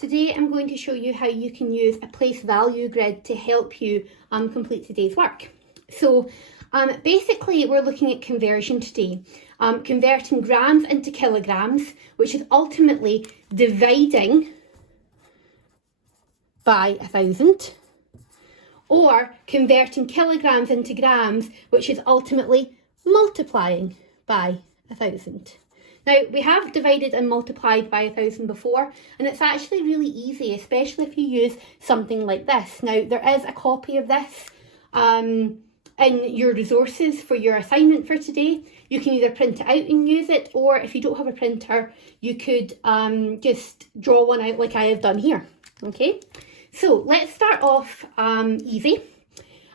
Today I'm going to show you how you can use a place value grid to help you complete today's work. So basically we're looking at conversion today, converting grams into kilograms, which is ultimately dividing by 1,000, or converting kilograms into grams, which is ultimately multiplying by 1,000. Now, we have divided and multiplied by 1,000 before, and it's actually really easy, especially if you use something like this. Now, there is a copy of this in your resources for your assignment for today. You can either print it out and use it, or if you don't have a printer, you could just draw one out like I have done here, okay? So let's start off easy,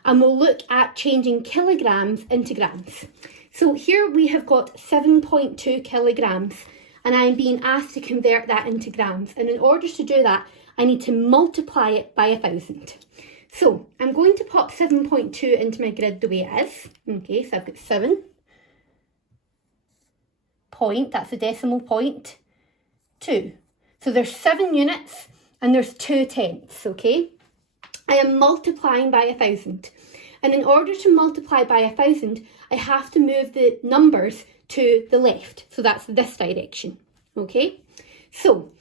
and we'll look at changing kilograms into grams. So here we have got 7.2 kilograms, and I'm being asked to convert that into grams. And in order to do that, I need to multiply it by 1,000. So I'm going to pop 7.2 into my grid the way it is. Okay, so I've got 7 point, that's the decimal point, 2. So there's 7 units and there's 2 tenths, okay? I am multiplying by 1,000. And in order to multiply by 1,000, I have to move the numbers to the left. So that's this direction, okay? So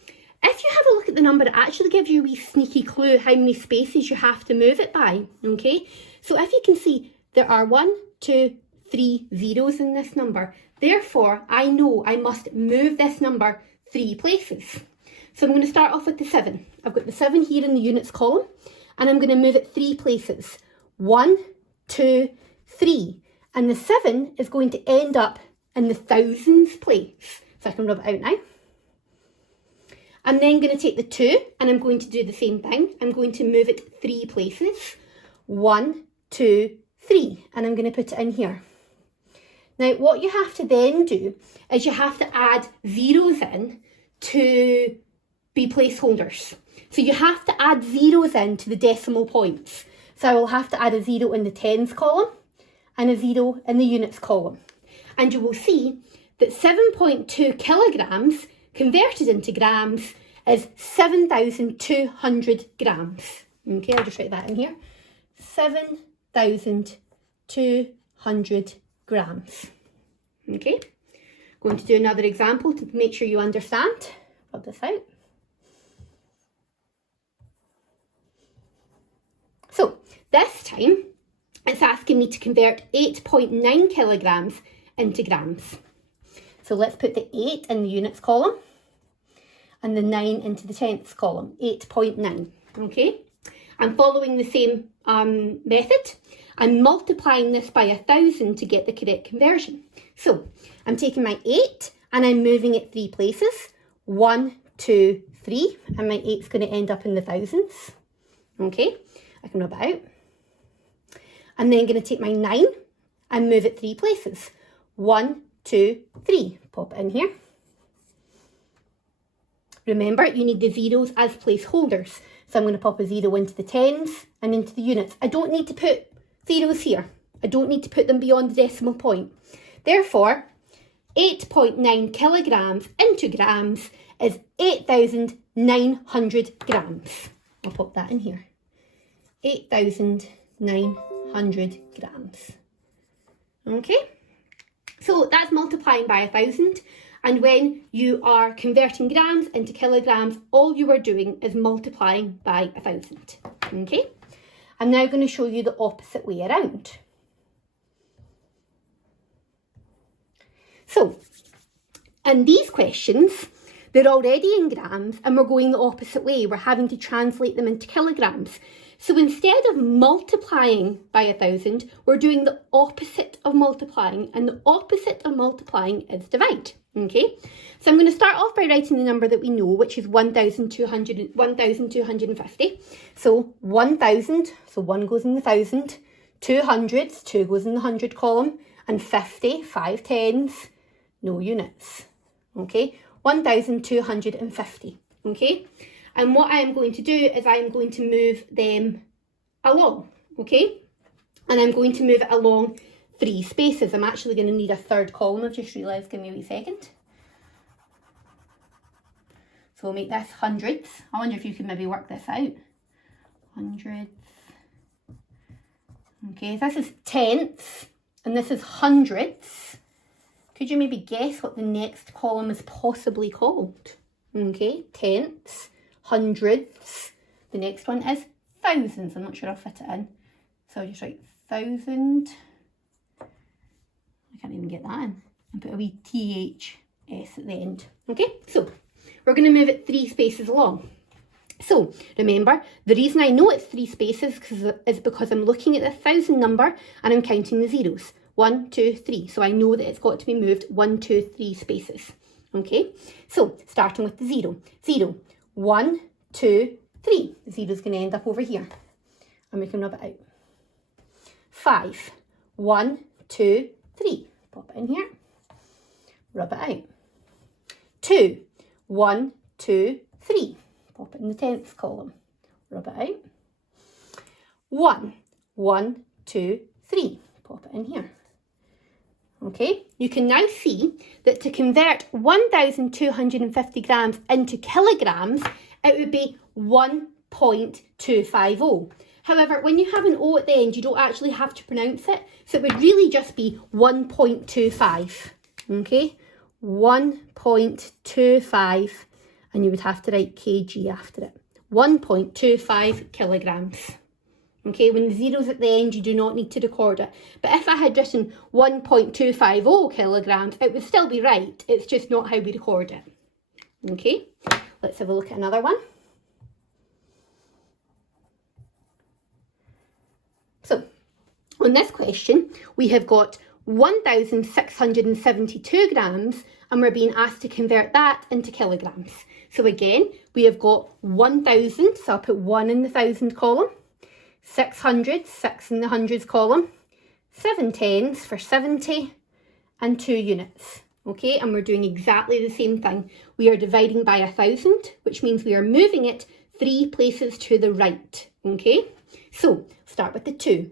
if you have a look at the number, it actually gives you a wee sneaky clue how many spaces you have to move it by, okay? So if you can see, there are 1, 2, 3 zeros in this number. Therefore, I know I must move this number 3 places. So I'm going to start off with the 7. I've got the 7 here in the units column, and I'm going to move it 3 places. 1, 2, 3. And the 7 is going to end up in the thousands place. So I can rub it out now. I'm then going to take the 2 and I'm going to do the same thing. I'm going to move it 3 places. 1, 2, 3. And I'm going to put it in here. Now, what you have to then do is you have to add zeros in to be placeholders. So you have to add zeros in to the decimal points. So I will have to add a 0 in the tens column and a 0 in the units column. And you will see that 7.2 kilograms converted into grams is 7,200 grams. Okay, I'll just write that in here. 7,200 grams. Okay, going to do another example to make sure you understand. Rub this out. So this time, it's asking me to convert 8.9 kilograms into grams. So let's put the 8 in the units column and the 9 into the tenths column, 8.9, okay? I'm following the same method. I'm multiplying this by 1,000 to get the correct conversion. So I'm taking my 8 and I'm moving it 3 places. 1, 2, 3, and my 8's going to end up in the thousands, okay? I can rub it out. I'm then going to take my 9 and move it 3 places. 1, 2, 3. Pop it in here. Remember, you need the zeros as placeholders. So I'm going to pop a 0 into the tens and into the units. I don't need to put zeros here. I don't need to put them beyond the decimal point. Therefore, 8.9 kilograms into grams is 8,900 grams. I'll pop that in here. 8,900 grams. Okay, so that's multiplying by 1,000, and when you are converting grams into kilograms, all you are doing is multiplying by 1,000. Okay, I'm now going to show you the opposite way around. So, in these questions, they're already in grams and we're going the opposite way. We're having to translate them into kilograms. So instead of multiplying by 1,000, we're doing the opposite of multiplying, and the opposite of multiplying is divide, okay? So I'm going to start off by writing the number that we know, which is 1,250. So 1,000, so 1 goes in the 1,000, 200s, 2 goes in the 100 column, and 50, 5 tens, no units, okay? 1,250, okay? And what I am going to do is I am going to move them along, okay? And I'm going to move it along 3 spaces. I'm actually going to need a 3rd column. I've just realised, give me a wee second. So we'll make this hundreds. I wonder if you can maybe work this out. Hundreds. Okay, this is tenths, and this is hundredths. Could you maybe guess what the next column is possibly called? Okay, tenths, hundredths. The next one is thousands. I'm not sure I'll fit it in. So I'll just write 1,000. I can't even get that in. And put a wee THS at the end. Okay, so we're going to move it 3 spaces along. So remember, the reason I know it's 3 spaces is because I'm looking at the 1,000 number and I'm counting the zeros. 1, 2, 3. So I know that it's got to be moved 1, 2, 3 spaces. Okay, so starting with the 0. 0, 1, 2, 3. The 0 is going to end up over here. And we can rub it out. 5, 1, 2, 3. Pop it in here. Rub it out. 2, 1, 2, 3. Pop it in the tenths column. Rub it out. 1, 1, 2, 3. Pop it in here. Okay, you can now see that to convert 1,250 grams into kilograms, it would be 1.250. However, when you have an O at the end, you don't actually have to pronounce it. So it would really just be 1.25. Okay, 1.25, and you would have to write kg after it. 1.25 kilograms. Okay, when the zero's at the end, you do not need to record it. But if I had written 1.250 kilograms, it would still be right. It's just not how we record it. Okay, let's have a look at another one. So, on this question, we have got 1,672 grams, and we're being asked to convert that into kilograms. So again, we have got 1,000, so I'll put 1 in the 1,000 column. 600, 6 in the hundreds column, 7 tens for 70, and 2 units. Okay, and we're doing exactly the same thing. We are dividing by 1,000, which means we are moving it 3 places to the right. Okay, so start with the 2.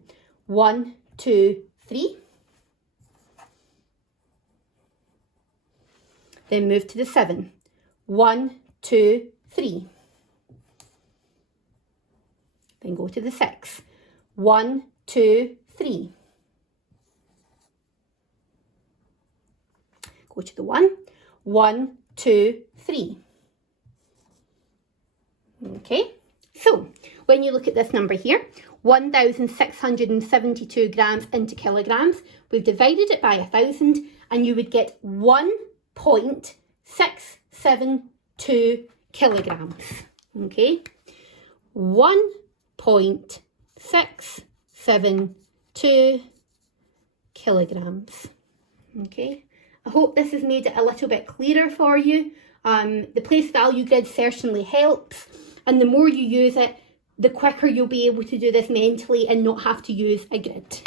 1, 2, 3. Then move to the 7. 1, 2, 3. Then go to the 6. 1, 2, 3. Go to the 1. 1, 2, 3. Okay, so when you look at this number here, 1,672 grams into kilograms, we've divided it by 1,000, and you would get 1.672 kilograms. Okay, 1.672 kilograms. Okay, I hope this has made it a little bit clearer for you. The place value grid certainly helps, and the more you use it, the quicker you'll be able to do this mentally and not have to use a grid.